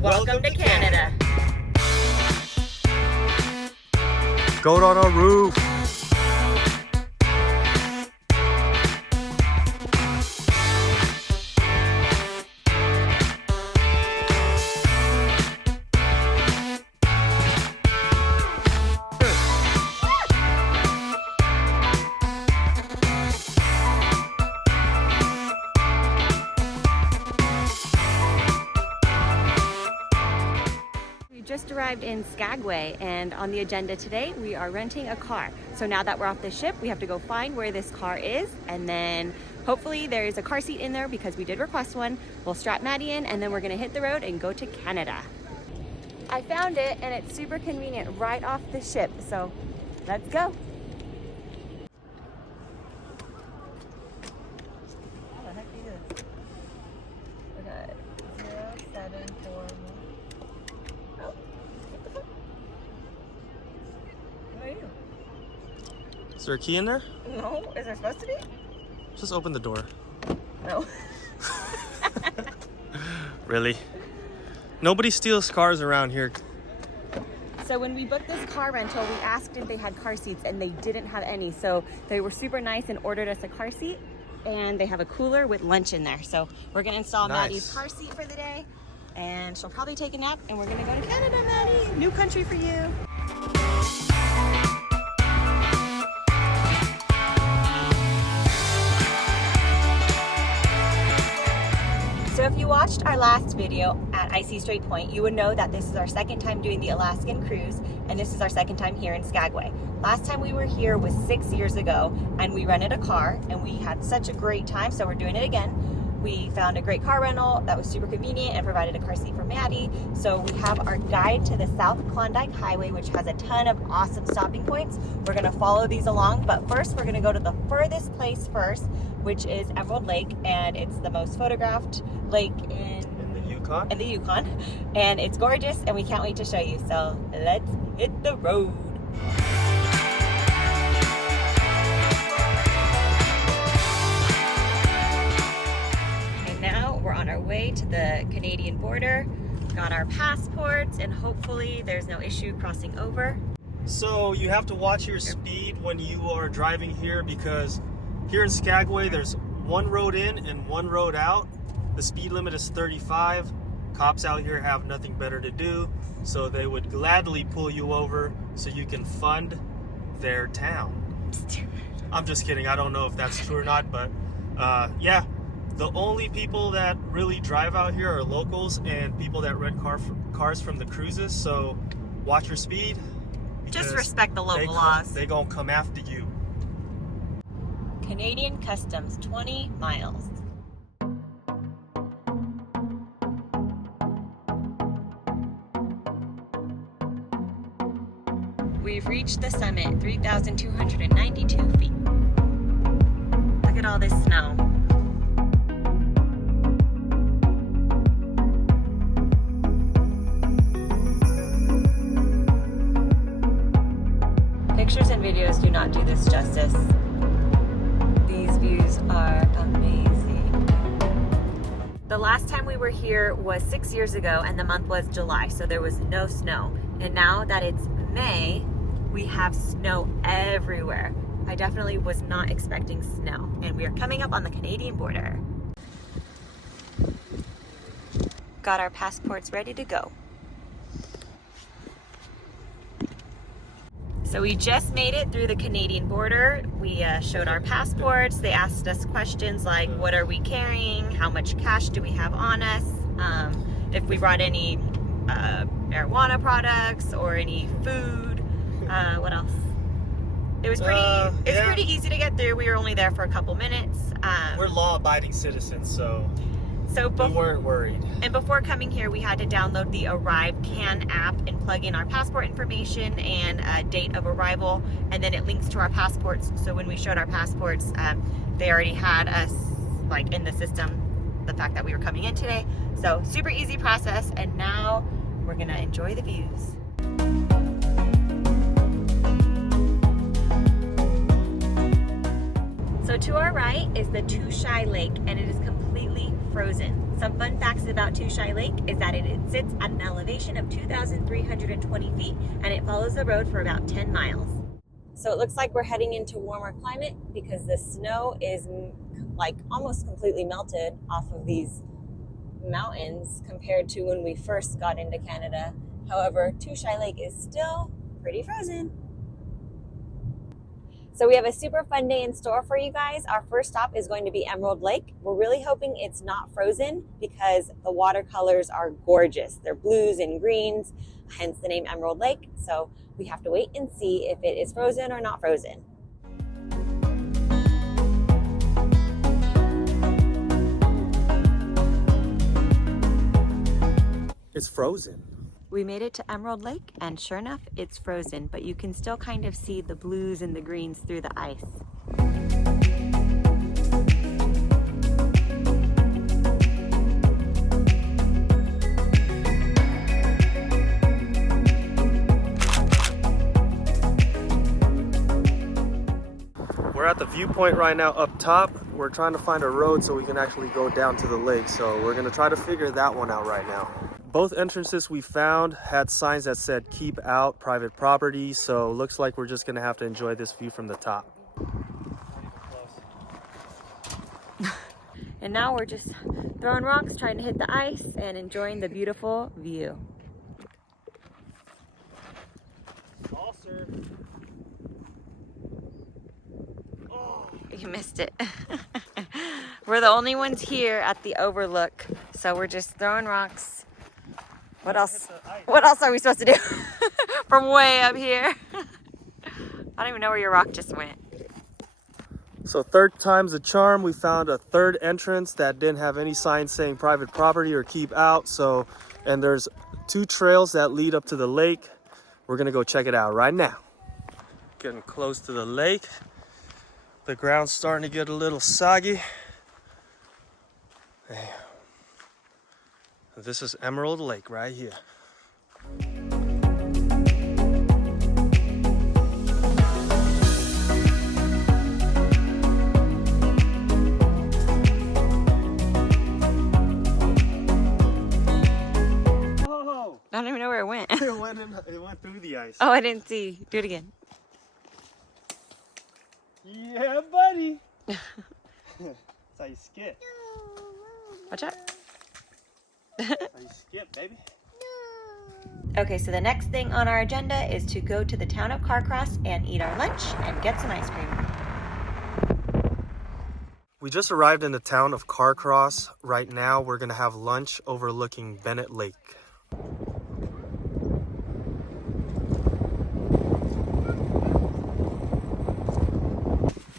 Welcome to Canada. Goat on a roof. Just arrived in Skagway, and on the agenda today we are renting a car. So now that we're off the ship, we have to go find where this car is, and then hopefully there is a car seat in there because we did request one. We'll strap Maddie in, and then we're gonna hit the road and go to Canada. I found it, and it's super convenient right off the ship, so let's go. How the heck is this? Okay, 0741. Is there a key in there? No, is there supposed to be? Just open the door. No. Really? Nobody steals cars around here. So when we booked this car rental, we asked if they had car seats, and they didn't have any. So they were super nice and ordered us a car seat, and they have a cooler with lunch in there. So we're gonna install Maddie's car seat for the day, and she'll probably take a nap, and we're gonna go to Canada, Maddie. New country for you. So if you watched our last video at Icy Strait Point, you would know that this is our second time doing the Alaskan cruise, and this is our second time here in Skagway. Last time we were here was 6 years ago, and we rented a car, and we had such a great time, so we're doing it again. We found a great car rental that was super convenient and provided a car seat for Maddie. So we have our guide to the South Klondike Highway, which has a ton of awesome stopping points. We're gonna follow these along, but first we're gonna go to the furthest place first, which is Emerald Lake, and it's the most photographed lake in the Yukon, and it's gorgeous, and we can't wait to show you. So let's hit the road. Now we're on our way to the Canadian border. Got our passports, and hopefully there's no issue crossing over. So you have to watch your speed when you are driving here, because here in Skagway there's one road in and one road out. The speed limit is 35. Cops out here have nothing better to do, so they would gladly pull you over so you can fund their town. I'm just kidding. I don't know if that's true or not, but yeah. The only people that really drive out here are locals and people that rent cars from the cruises, so watch your speed. Just respect the local laws. They gonna come after you. Canadian Customs, 20 miles. We've reached the summit, 3,292 feet. Look at all this snow. Pictures and videos do not do this justice. These views are amazing. The last time we were here was 6 years ago, and the month was July, so there was no snow. And now that it's May, we have snow everywhere. I definitely was not expecting snow, and we are coming up on the Canadian border. Got our passports ready to go. So we just made it through the Canadian border. We showed our passports. They asked us questions like, what are we carrying? How much cash do we have on us? If we brought any marijuana products or any food. What else? It was pretty easy to get through. We were only there for a couple minutes. We're law-abiding citizens, so we weren't worried. And before coming here, we had to download the ArriveCan app and plug in our passport information and date of arrival, and then it links to our passports. So when we showed our passports, they already had us like in the system, the fact that we were coming in today. So super easy process, and now we're gonna enjoy the views. So to our right is the Tutshi Lake, and it is completely frozen. Some fun facts about Tutshi Lake is that it sits at an elevation of 2,320 feet and it follows the road for about 10 miles. So it looks like we're heading into warmer climate because the snow is like almost completely melted off of these mountains compared to when we first got into Canada. However, Tutshi Lake is still pretty frozen. So we have a super fun day in store for you guys. Our first stop is going to be Emerald Lake. We're really hoping it's not frozen because the watercolors are gorgeous. They're blues and greens, hence the name Emerald Lake. So we have to wait and see if it is frozen or not frozen. It's frozen. We made it to Emerald Lake, and sure enough, it's frozen, but you can still kind of see the blues and the greens through the ice. We're at the viewpoint right now up top. We're trying to find a road so we can actually go down to the lake. So we're gonna try to figure that one out right now. Both entrances we found had signs that said keep out, private property. So looks like we're just gonna have to enjoy this view from the top. And now we're just throwing rocks, trying to hit the ice and enjoying the beautiful view. All, sir. You missed it. We're the only ones here at the overlook, so we're just throwing rocks. What else? What else are we supposed to do from way up here? I don't even know where your rock just went. So third time's the charm. We found a third entrance that didn't have any signs saying private property or keep out. So, and there's 2 trails that lead up to the lake. We're gonna go check it out right now. Getting close to the lake. The ground's starting to get a little soggy. Damn. This is Emerald Lake right here. Oh! I don't even know where it went. It went through the ice. Oh, I didn't see. Do it again. Yeah, buddy. That's how you skip. Watch out. That's how you skip, baby. Okay, so the next thing on our agenda is to go to the town of Carcross and eat our lunch and get some ice cream. We just arrived in the town of Carcross. Right now, we're gonna have lunch overlooking Bennett Lake.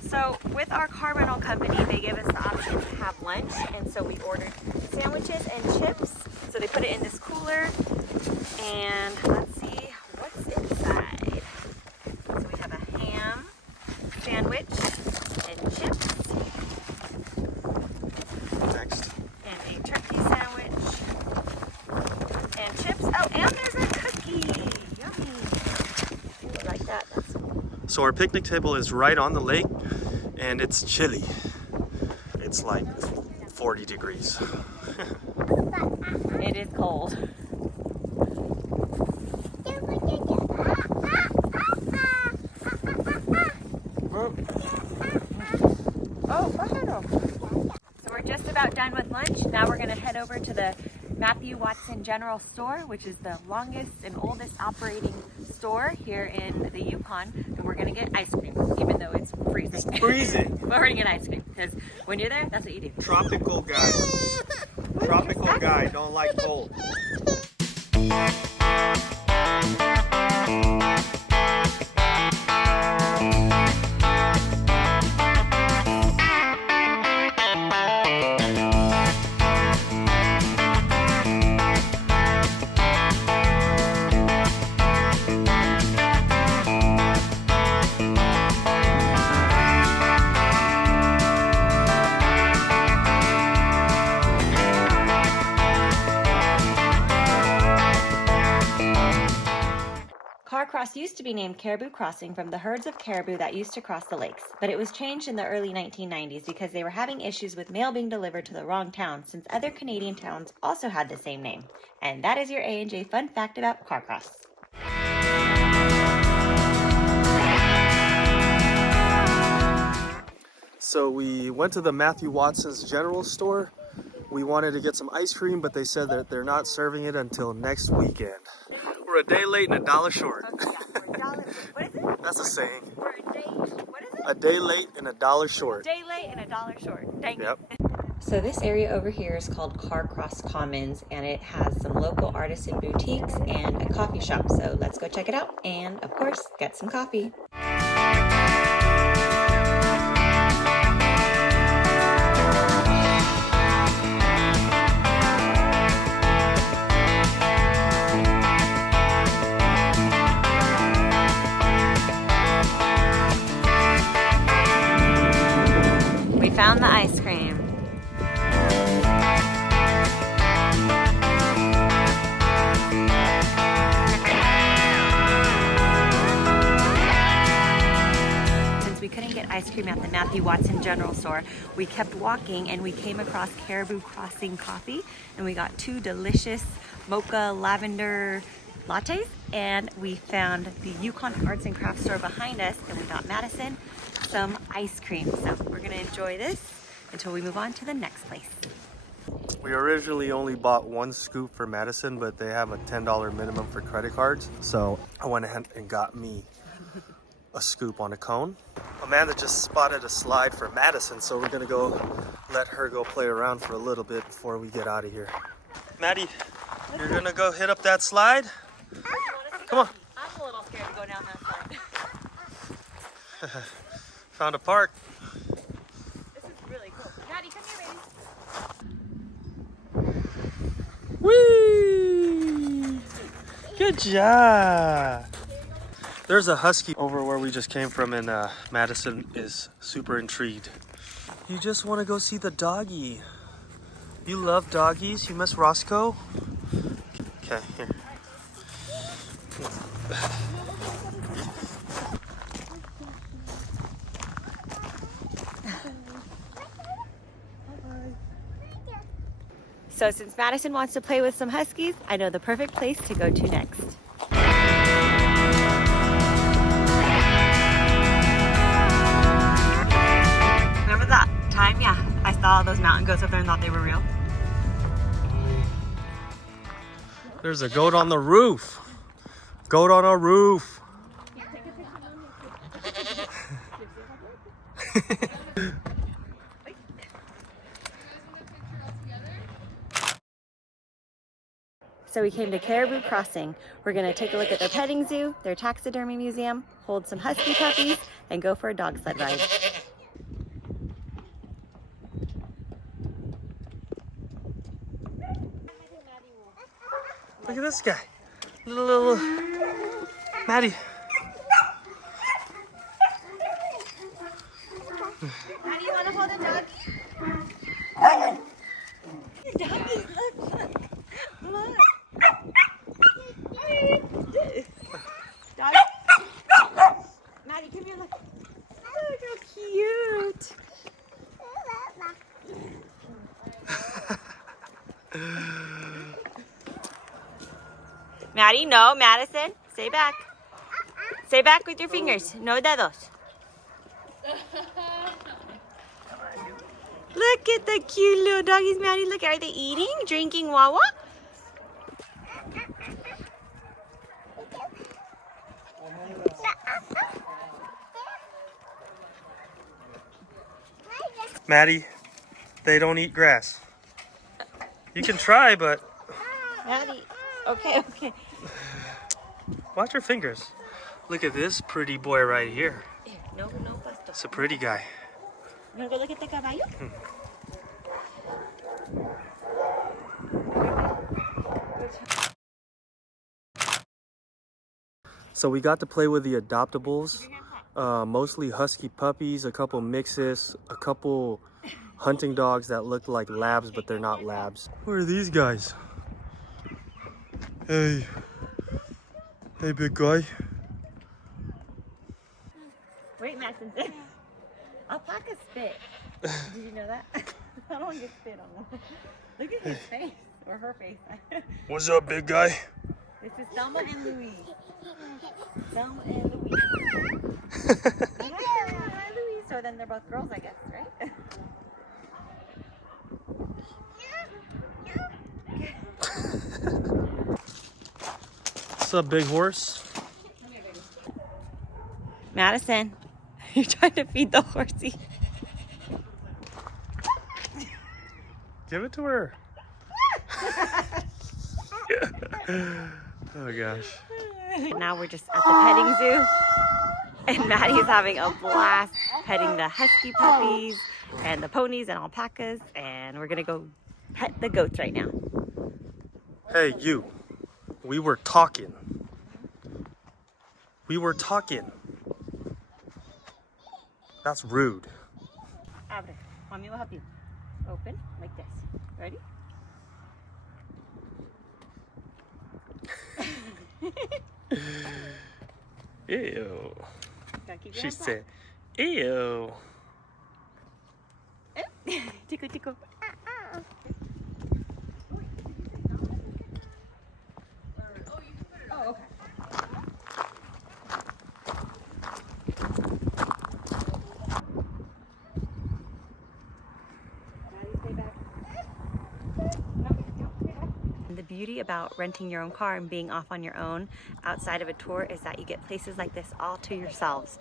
So with our car rental company, they give us the option to have lunch, and so we ordered sandwiches and chips. So they put it in this cooler, and let's see what's inside. So we have a ham sandwich and chips. Next. And a turkey sandwich and chips. Oh, and there's a cookie. Yummy. Ooh, I like that. So our picnic table is right on the lake, and it's chilly. It's like 40 degrees. It is cold. Oh, go ahead. So we're just about done with lunch. Now we're going to head over to the Matthew Watson General Store, which is the longest and oldest operating store here in the Yukon, and we're going to get ice cream, even though it's freezing. It's freezing. But we're going to get ice cream, because when you're there, that's what you do. Tropical guy. Tropical guy, don't like cold. Carcross used to be named Caribou Crossing from the herds of caribou that used to cross the lakes, but it was changed in the early 1990s because they were having issues with mail being delivered to the wrong town, since other Canadian towns also had the same name. And that is your A&J fun fact about Carcross. So we went to the Matthew Watson's General Store. We wanted to get some ice cream, but they said that they're not serving it until next weekend. We're a day late and $1 short. What is it? That's a saying. We're a day, what is it? A day late and $1 short. A day late and $1 short. Dang Yep. it. So this area over here is called Carcross Commons, and it has some local artisan boutiques and a coffee shop. So let's go check it out and, of course, get some coffee. We found the ice cream. Since we couldn't get ice cream at the Matthew Watson General Store, we kept walking and we came across Caribou Crossing Coffee, and we got 2 delicious mocha lavender lattes, and we found the Yukon Arts and Crafts store behind us, and we got Madison some ice cream. So we're gonna enjoy this until we move on to the next place. We originally only bought 1 scoop for Madison, but they have a $10 minimum for credit cards. So I went ahead and got me a scoop on a cone. Amanda just spotted a slide for Madison, so we're gonna go let her go play around for a little bit before we get out of here. Maddie, you're gonna go hit up that slide? Come on. I'm a little scared to go down that slide. Found a park. This is really cool. Maddie, come here, baby. Whee! Good job. There's a husky over where we just came from, and Madison is super intrigued. You just want to go see the doggy. You love doggies? You miss Roscoe? Okay, here. So since Madison wants to play with some huskies, I know the perfect place to go to next. Remember that time? Yeah, I saw all those mountain goats up there and thought they were real. There's a goat on the roof. Goat on a roof. So we came to Caribou Crossing. We're gonna take a look at their petting zoo, their taxidermy museum, hold some husky puppies, and go for a dog sled ride. Look at this guy. Little Maddie. Maddie, you wanna hold a doggy? Doggies, look. Doggy. Maddie, come here, look. Look how cute. Maddie, no. Madison, stay back. Stay back with your fingers. No dedos. Look at the cute little doggies, Maddie. Look, are they eating? Drinking wawa? Maddie, they don't eat grass. You can try, but... Maddie, okay. Watch your fingers. Look at this pretty boy right here. No, pasto. It's a pretty guy. You wanna go look at the caballo? So we got to play with the adoptables, mostly husky puppies, a couple mixes, a couple hunting dogs that look like labs, but they're not labs. Who are these guys? Hey big guy. Madison's in. Alpaca spit. Did you know that? I don't get spit on them. Look at his face, or her face. What's up, big guy? This is Thelma and Louise. Thelma and Louise. Hi, Louise. So then they're both girls, I guess, right? What's up, big horse? Madison, you're trying to feed the horsey. Give it to her. Oh gosh. Now we're just at the petting zoo, and Maddie's having a blast petting the husky puppies and the ponies and alpacas, and we're gonna go pet the goats right now. Hey, you. We were talking. We were talking. That's rude. Abre. Mommy will help you. Open like this. Ready? Ew. Gotta keep your She hands said, ew. flat. Tickle, tickle. Oh, okay. The beauty about renting your own car and being off on your own outside of a tour is that you get places like this all to yourselves.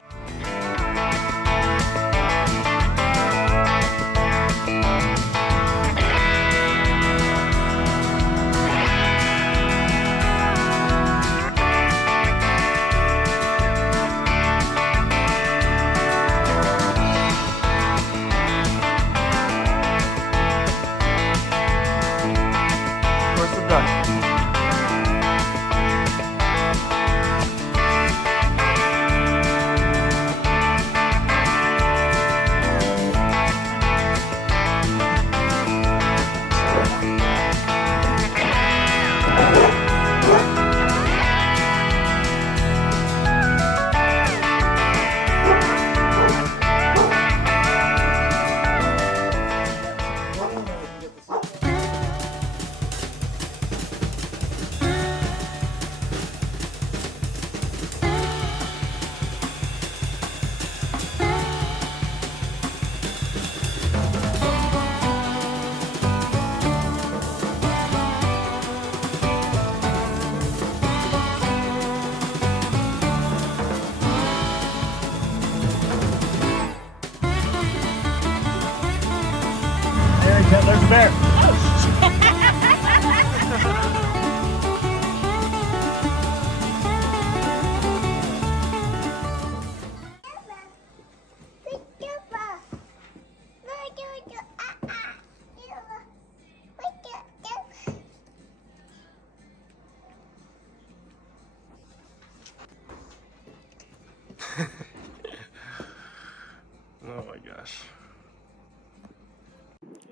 There's a bear. Oh my gosh.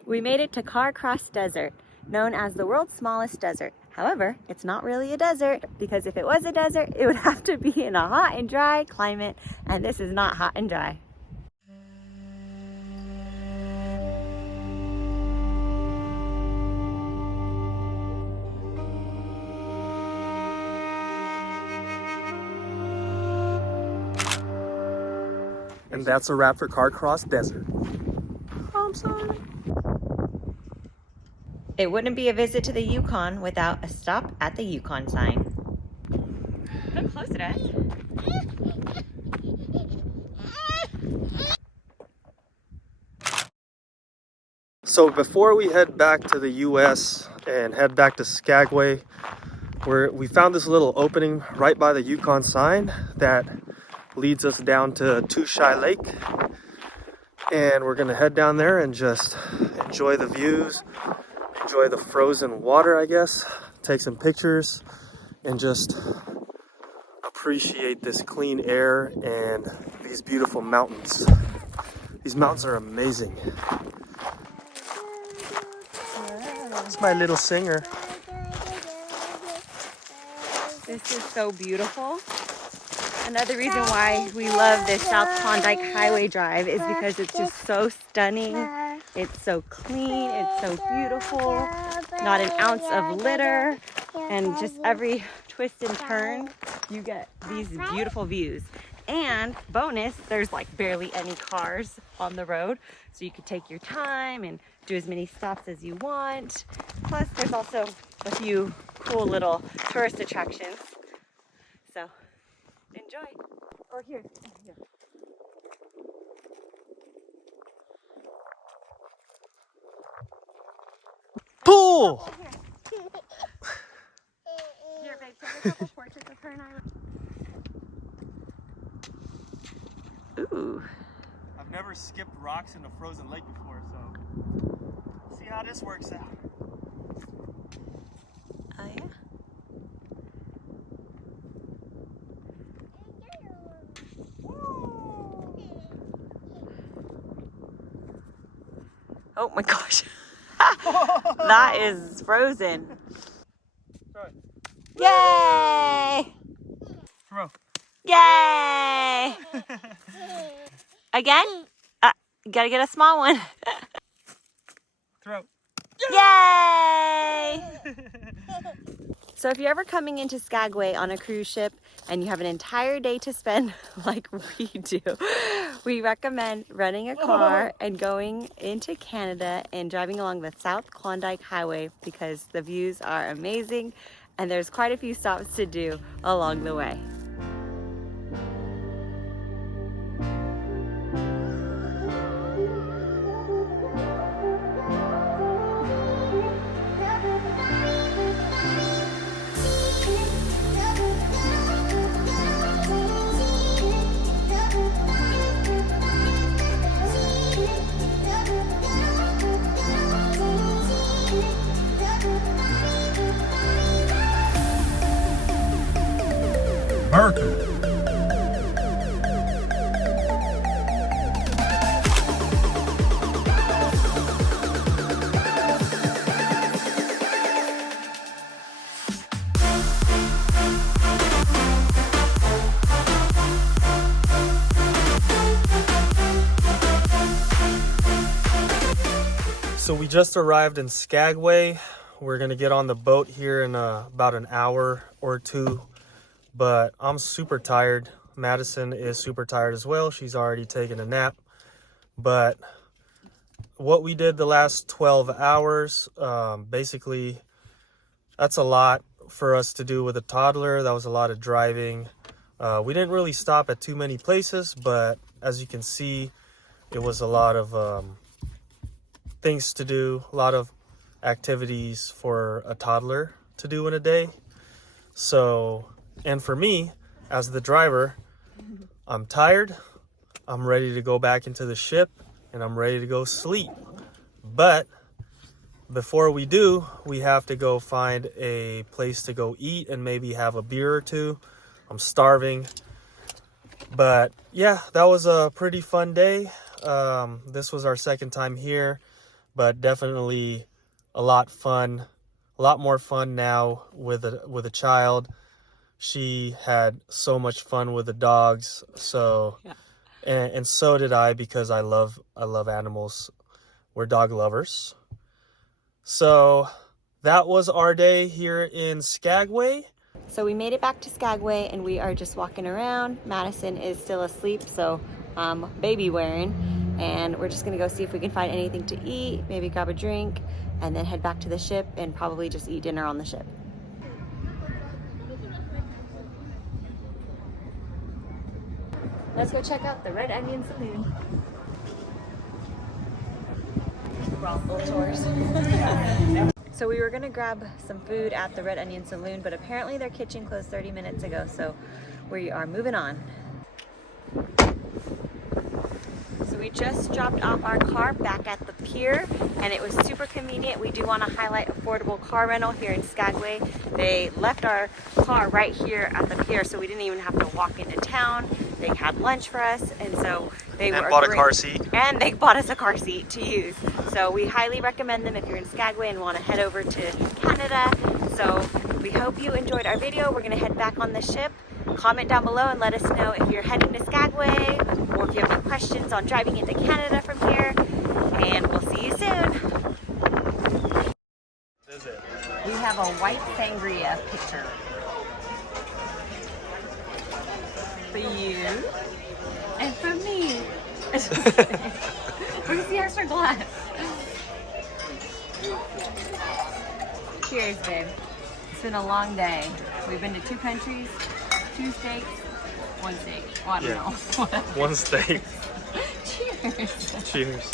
We made it to Carcross Desert, known as the world's smallest desert. However, it's not really a desert, because if it was a desert, it would have to be in a hot and dry climate, and this is not hot and dry. And that's a wrap for Carcross Desert. I'm sorry. It wouldn't be a visit to the Yukon without a stop at the Yukon sign. Look close at us. So before we head back to the US and head back to Skagway, we found this little opening right by the Yukon sign that leads us down to Tutshi Lake. And we're gonna head down there and just enjoy the views, enjoy the frozen water, I guess, take some pictures, and just appreciate this clean air and these beautiful mountains. These mountains are amazing. It's my little singer. This is so beautiful. Another reason why we love this South Klondike Highway drive is because it's just so stunning. It's so clean, it's so beautiful, not an ounce of litter, and just every twist and turn, you get these beautiful views. And bonus, there's like barely any cars on the road, so you can take your time and do as many stops as you want. Plus, there's also a few cool little tourist attractions. So, enjoy. Or here. Pool! Here, babe, take a couple portraits of her and I. Ooh. I've never skipped rocks in a frozen lake before, so see how this works out. Oh, yeah. Oh my gosh. That is frozen. Yay! Throw. Yay! Again? You gotta get a small one. Throw. Yay! So if you're ever coming into Skagway on a cruise ship and you have an entire day to spend like we do, we recommend renting a car and going into Canada and driving along the South Klondike Highway because the views are amazing and there's quite a few stops to do along the way. So we just arrived in Skagway. We're gonna get on the boat here in about an hour or two, but I'm super tired. Madison is super tired as well. She's already taken a nap. But what we did the last 12 hours, basically that's a lot for us to do with a toddler. That was a lot of driving. We didn't really stop at too many places, but as you can see, it was a lot of things to do, a lot of activities for a toddler to do in a day. So, and for me, as the driver, I'm tired, I'm ready to go back into the ship, and I'm ready to go sleep. But before we do, we have to go find a place to go eat and maybe have a beer or two. I'm starving. But yeah, that was a pretty fun day. This was our second time here, but definitely a lot more fun now with a child. She had so much fun with the dogs. So, yeah. And so did I, because I love animals. We're dog lovers. So that was our day here in Skagway. So we made it back to Skagway and we are just walking around. Madison is still asleep, so baby wearing. And we're just gonna go see if we can find anything to eat, maybe grab a drink, and then head back to the ship and probably just eat dinner on the ship. Let's go check out the Red Onion Saloon. Brothel tours. So we were gonna grab some food at the Red Onion Saloon, but apparently their kitchen closed 30 minutes ago, so we are moving on. So we just dropped off our car back at the pier, and it was super convenient. We do want to highlight affordable car rental here in Skagway. They left our car right here at the pier, so we didn't even have to walk into town. They had lunch for us, and so they bought a car seat. And they bought us a car seat to use. So we highly recommend them if you're in Skagway and want to head over to Canada. So we hope you enjoyed our video. We're going to head back on the ship comment down below and let us know if you're heading to Skagway or if you have any questions on driving into Canada from here. And we'll see you soon. Visit. We have a white sangria picture. For you and for me. Where's the extra glass? Cheers, babe. It's been a long day. We've been to 2 countries, 2 states, 1 state. Well, I don't know. 1 state. Cheers. Cheers.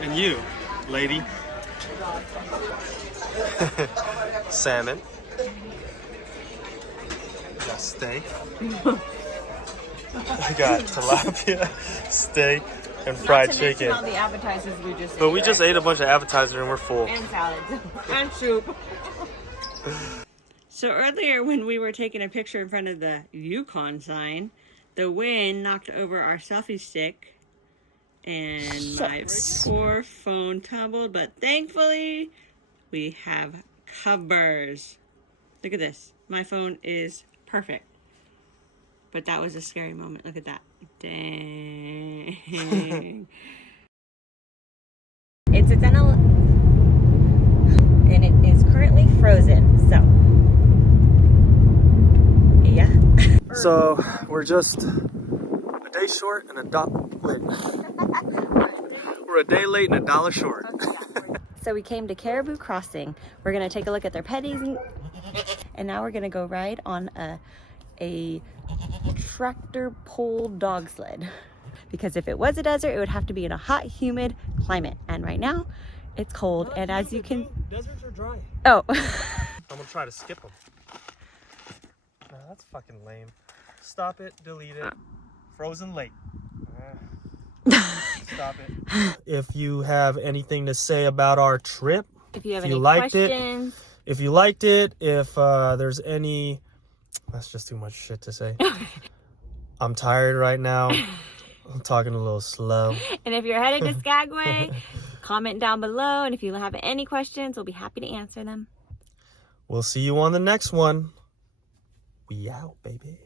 And you, lady. Salmon. We got steak. I got tilapia, steak, and fried chicken. All the appetizers we just ate, But we just ate a bunch of appetizers and we're full. and salads and soup. So earlier when we were taking a picture in front of the Yukon sign, the wind knocked over our selfie stick and my poor phone tumbled, but thankfully we have covers. Look at this. My phone is perfect. But that was a scary moment. Look at that. Dang. It's and it is currently frozen. So, yeah. So we're just a day short and we're a day late and $1 short. So we came to Caribou Crossing. We're gonna take a look at their petties, and now we're gonna go ride on a tractor pull dog sled. Because if it was a desert, it would have to be in a hot, humid climate. And right now, it's cold. And as you can, deserts are dry. oh, I'm gonna try to skip them. Nah, that's fucking lame. Stop it. Delete it. Frozen Lake. Stop it. If you have anything to say about our trip, if you have if any you liked questions, if you liked it, if there's any, that's just too much shit to say. I'm tired right now. I'm talking a little slow. and if you're headed to Skagway, comment down below. And if you have any questions, we'll be happy to answer them. We'll see you on the next one. We out, baby.